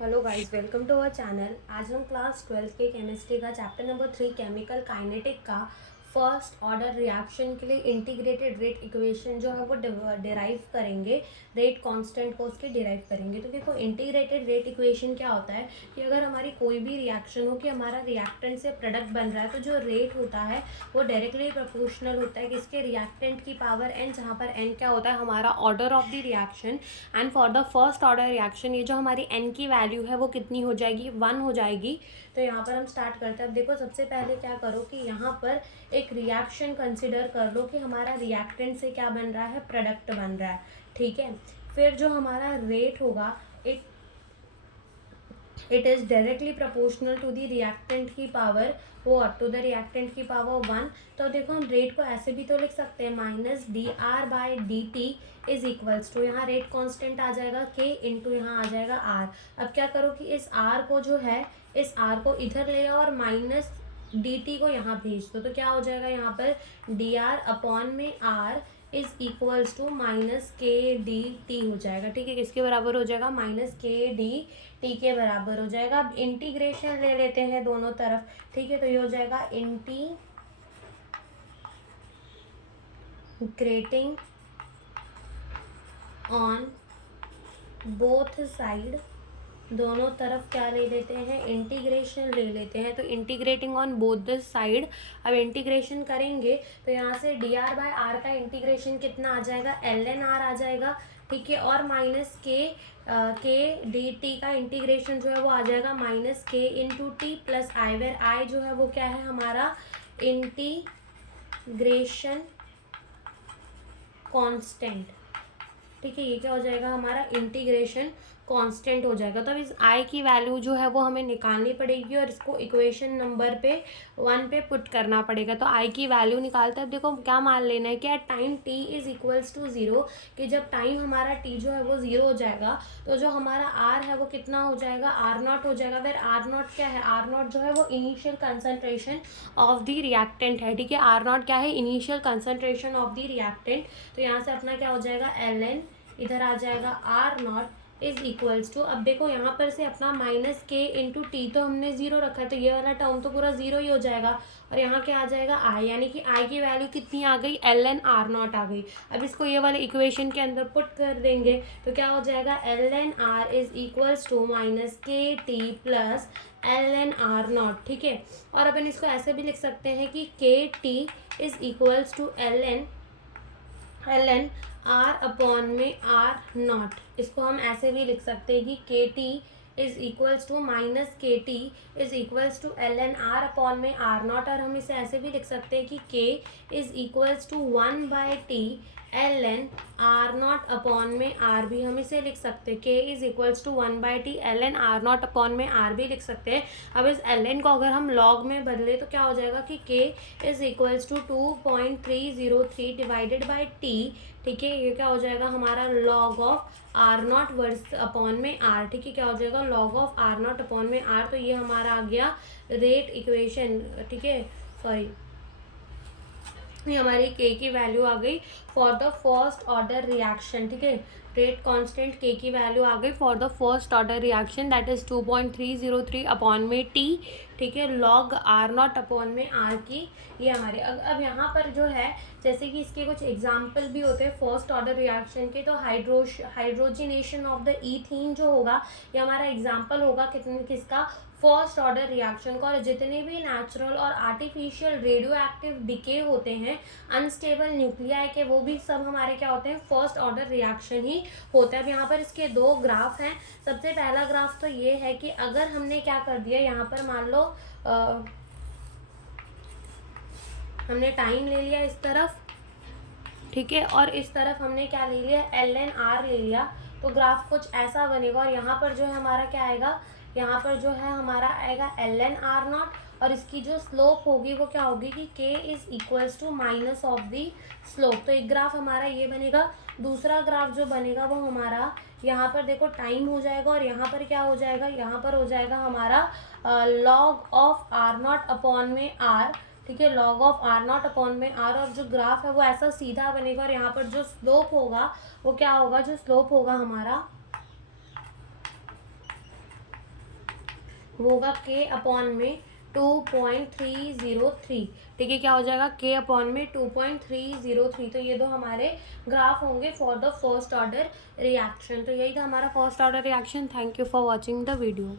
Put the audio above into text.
Hello guys, welcome to our channel. आज हम class 12 के केमिस्ट्री का चैप्टर नंबर 3 केमिकल काइनेटिक का फर्स्ट ऑर्डर रिएक्शन के लिए इंटीग्रेटेड रेट इक्वेशन जो है वो डिराइव करेंगे। रेट कांस्टेंट को उसके डिराइव करेंगे। तो देखो, इंटीग्रेटेड रेट इक्वेशन क्या होता है कि अगर हमारी कोई भी रिएक्शन हो कि हमारा रिएक्टेंट से प्रोडक्ट बन रहा है, तो जो रेट होता है वो डायरेक्टली प्रोपोर्शनल होता है किसके, रिएक्टेंट की पावर n, जहाँ पर n क्या होता है, हमारा order of the reaction. And for the first order reaction ये जो हमारी n की वैल्यू है वो कितनी हो जाएगी, 1 हो जाएगी। तो यहाँ पर हम स्टार्ट करते हैं। अब देखो, सबसे पहले क्या करो कि यहाँ पर एक रिएक्शन कंसिडर कर लो कि हमारा रिएक्टेंट से क्या बन रहा है, प्रोडक्ट बन रहा है। ठीक है, फिर जो हमारा रेट होगा it is directly proportional to the reactant की पावर, और टू द रिएक्टेंट की पावर 1। तो देखो, हम रेट को ऐसे भी तो लिख सकते हैं, minus D R by D T is equals to, यहाँ रेट कांस्टेंट आ जाएगा के इंटू यहाँ आ जाएगा आर। अब क्या करो कि इस आर को जो है, इस आर को इधर ले आओ और माइनस डी टी को यहाँ भेज दो। तो क्या हो जाएगा, यहाँ पर डी आर अपॉन में R is equals to minus K D T हो जाएगा। ठीक है, किसके बराबर हो जाएगा, माइनस के डी टी के बराबर हो जाएगा। अब इंटीग्रेशन ले लेते हैं दोनों तरफ। ठीक है, तो ये हो जाएगा इंटीग्रेटिंग ऑन बोथ साइड, दोनों तरफ क्या ले लेते हैं, इंटीग्रेशन ले लेते हैं। तो integrating on both the side, अब इंटीग्रेशन करेंगे तो यहाँ से डी आर बाई आर का इंटीग्रेशन कितना आ जाएगा, एल एन आर आ जाएगा। ठीक है, और माइनस के डी टी का इंटीग्रेशन जो है वो आ जाएगा minus K into T plus I, where I जो है वो क्या है, हमारा इंटीग्रेशन कांस्टेंट। ठीक है, ये क्या हो जाएगा, हमारा इंटीग्रेशन कांस्टेंट हो जाएगा। तो अब इस आई की वैल्यू जो है वो हमें निकालनी पड़ेगी और इसको इक्वेशन नंबर पे 1 पे पुट करना पड़ेगा। तो आई की वैल्यू निकालते हैं। अब देखो, क्या मान लेना है कि at time T is equals to 0, कि जब टाइम हमारा टी जो है वो 0 हो जाएगा तो जो हमारा आर है वो कितना हो जाएगा, आर नॉट हो जाएगा। फिर आर नॉट क्या है, आर नॉट जो है वो initial concentration of the reactant है। ठीक है, आर नॉट क्या है, initial concentration of the reactant. तो यहाँ से अपना क्या हो जाएगा, एल एन, इधर आ जाएगा R nought is equals to, अब देखो यहाँ पर से अपना माइनस के इंटू टी तो हमने 0 रखा है, तो ये वाला टर्म तो पूरा 0 ही हो जाएगा। और यहाँ क्या आ जाएगा, आई, यानी कि आई की वैल्यू कितनी आ गई, एल एन आर नॉट आ गई। अब इसको ये वाले इक्वेशन के अंदर पुट कर देंगे तो क्या हो जाएगा, l N r is equals to minus k t plus l N R naught. ठीक है, और अपन इसको ऐसे भी लिख सकते हैं कि k t is equals to l N r upon में आर नॉट। इसको हम ऐसे भी लिख सकते हैं कि k t is equals to minus k t is equals to l N r upon में आर नॉट। और हम इसे ऐसे भी लिख सकते हैं कि K is equals to 1 by T L N R nought upon में आर भी हम इसे लिख सकते हैं। K is equals to 1 by T L N R nought upon में आर भी लिख सकते हैं। अब इस एल एन को अगर हम लॉग में बदले तो क्या हो जाएगा कि K is equals to 2.303 divided by T. ठीक है, ये क्या हो जाएगा, हमारा log of R nought verse upon में आर। ठीक है, क्या हो जाएगा, log of R nought upon में आर। तो ये हमारा आ गया रेट इक्वेशन। ठीक है, सॉरी, ये हमारी के की वैल्यू आ गई for the first order reaction. ठीक है, रेट कांस्टेंट के की वैल्यू आ गई for the first order reaction, that is 2.303 upon में टी। ठीक है, लॉग आर नॉट अपॉन में आर की, ये हमारे। अब यहाँ पर जो है, जैसे कि इसके कुछ एग्जाम्पल भी होते हैं फर्स्ट ऑर्डर रिएक्शन के, तो हाइड्रोजिनेशन ऑफ द ईथीन जो होगा, ये हमारा एग्जाम्पल होगा किसका, फर्स्ट ऑर्डर रिएक्शन का। और जितने भी नेचुरल और आर्टिफिशियल रेडियो एक्टिव डिके होते हैं अनस्टेबल न्यूक्लियाई के, वो भी सब हमारे क्या होते हैं, फर्स्ट ऑर्डर रिएक्शन ही होता है। अब यहाँ पर इसके दो ग्राफ हैं। सबसे पहला ग्राफ तो ये है कि अगर हमने क्या कर दिया, यहाँ पर मान लो हमने टाइम ले लिया इस तरफ, ठीक है, और इस तरफ हमने क्या ले लिया, एल एन आर ले लिया, तो ग्राफ कुछ ऐसा बनेगा। और यहाँ पर जो है हमारा क्या आएगा, यहाँ पर जो है हमारा आएगा एल एन आर नॉट, और इसकी जो स्लोप होगी वो क्या होगी कि K is equals to minus of the slope. तो एक ग्राफ हमारा ये बनेगा। दूसरा ग्राफ जो बनेगा वो हमारा, यहाँ पर देखो टाइम हो जाएगा, और यहाँ पर क्या हो जाएगा, यहाँ पर हो जाएगा हमारा log of R nought upon में आर। ठीक है, log of R nought upon में आर, और जो ग्राफ है वो ऐसा सीधा बनेगा। और यहाँ पर जो स्लोप होगा वो क्या होगा, जो स्लोप होगा हमारा वो होगा के अपॉन में 2.303। ठीक है, क्या हो जाएगा के अपॉन में 2.303। तो ये दो हमारे ग्राफ होंगे for the first order reaction. तो यही था हमारा first order reaction. Thank you for watching the video.